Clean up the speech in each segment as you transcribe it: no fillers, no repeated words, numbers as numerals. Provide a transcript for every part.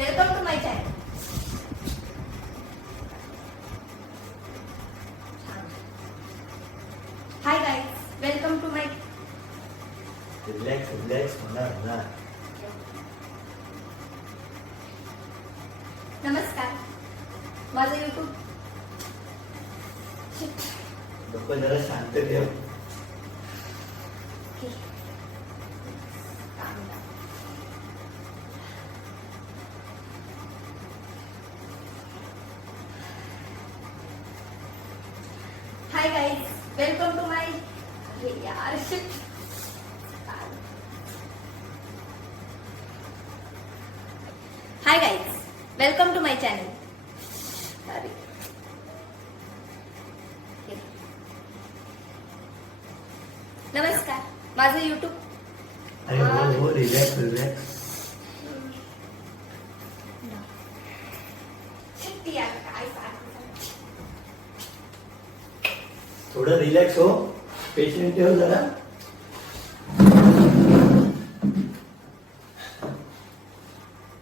Welcome to my channel. Hi guys, welcome to my. Relax होणार ना. नमस्कार, माझं YouTube. डोकं जरा शांत ठेव. Hi guys, welcome to my. यार shit. Hi guys, welcome to my channel. नमस्कार, माझं YouTube. अरे हो रिलॅक्स. थोडं रिलॅक्स हो. पेशंट ठेव जरा.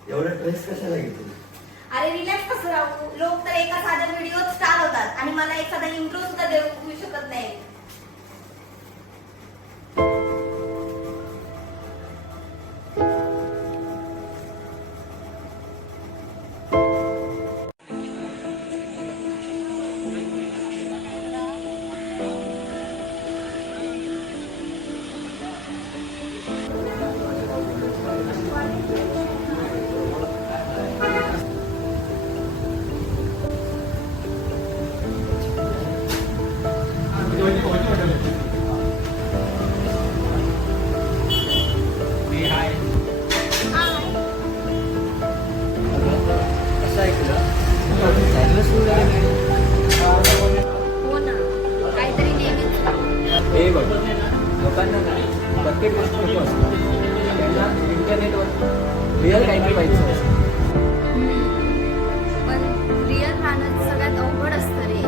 एवढं स्ट्रेस कशाला घेतो? अरे रिलॅक्स कसं राहू? लोक तर एका साध्या व्हिडिओत स्टार होतात आणि मला एखादा इंट्रो सुद्धा देऊ शकत नाही. हो ना, काहीतरी नेहमीच. हे बघ, लोकांना नाही प्रत्येक गोष्ट नको असतं. त्यांना इंटरनेटवर रिअल काहीतरी पाहिजे असतं. पण रिअल राहणं सगळ्यात अवघड असतं रे.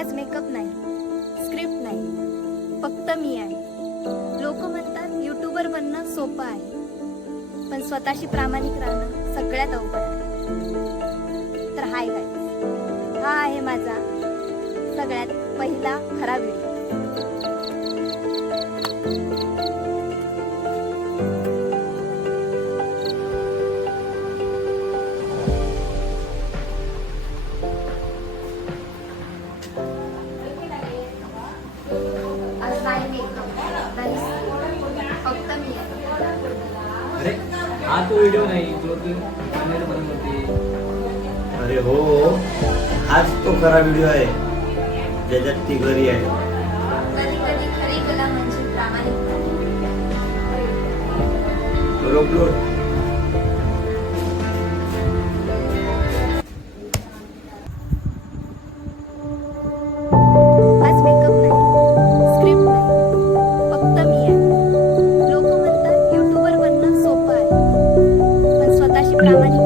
आज मेकअप नाही, स्क्रिप्ट नाही, फक्त मी आहे. लोक म्हणतात युट्यूबर बनणं सोपं आहे, पण स्वतःशी प्रामाणिक राहणं सगळ्यात अवघड आहे. तर हाय गाईज, हा आहे माझा सगळ्यात पहिला खरा व्हिडिओ. आज नाही मेकअप, नाही फक्त मी आहे. अरे हा तो व्हिडिओ नाही जो तू कॅमेरा बनवत होती. अरे हो, हाच तो खरा व्हिडिओ आहे ज्याच्यात ती घरी आहे. कधी कधी खरी कला म्हणजे प्रामाणिकता. बरोबर. आज मेकअप नाही, स्क्रिप्ट नाही, फक्त मी आहे. लोक म्हणतात युट्यूबर बनणं सोपं आहे, पण स्वतःशी प्रामाणिक